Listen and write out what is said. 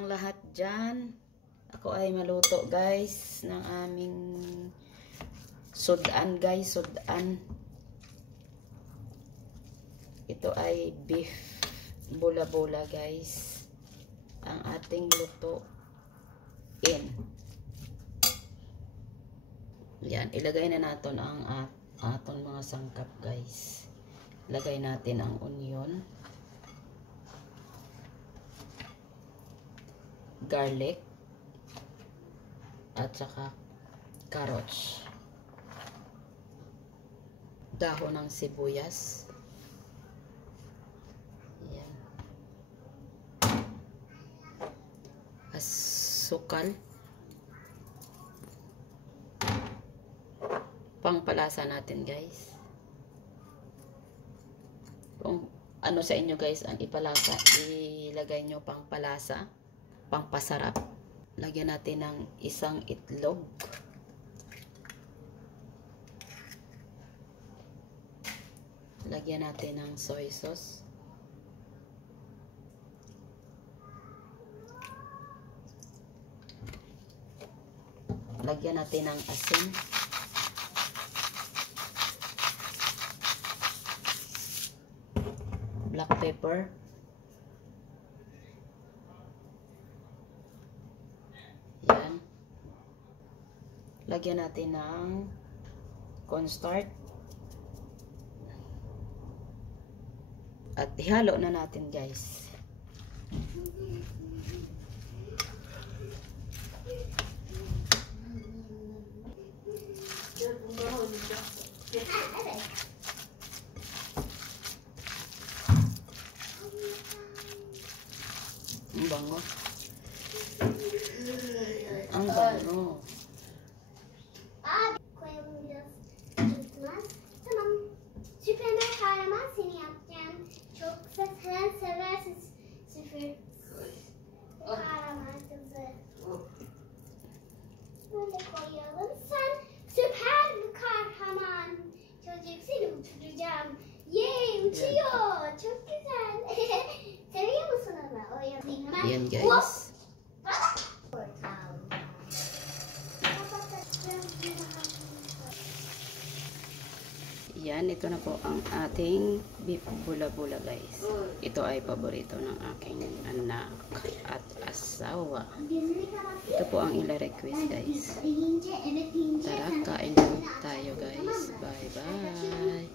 Ang lahat dyan, ako ay maluto guys ng aming sudan guys, sudan. Ito ay beef bula-bula guys, ang ating lutuin. Yan, ilagay na natin ang aton mga sangkap guys. Ilagay natin ang onion, garlic, at saka carrots, dahon ng sibuyas, yan, asukal, pangpalasa natin guys. Kung ano sa inyo guys ang ipalasa, ilagay nyo pangpalasa, pangpasarap. Lagyan natin ng isang itlog. Lagyan natin ng soy sauce. Lagyan natin ng asin. Black pepper. Yan. Lagyan natin ng cornstarch. At ihalo na natin guys. Ang bango. Ang bango. Tamam. Süpermen kahraman seni yapacağım. Çok sen seversin süper kahraman kızı. Böyle koyalım. Sen süper bir kahraman. Çocuk seni uçuracağım. Yay uçuyor. Çok güzel. Seviyor musun onu? Yan guys. Yan, ito na po ang ating beef bula-bula guys. Ito ay paborito ng aking anak at asawa. Ito po ang ila-request guys. Tara, kain tayo guys. Bye bye.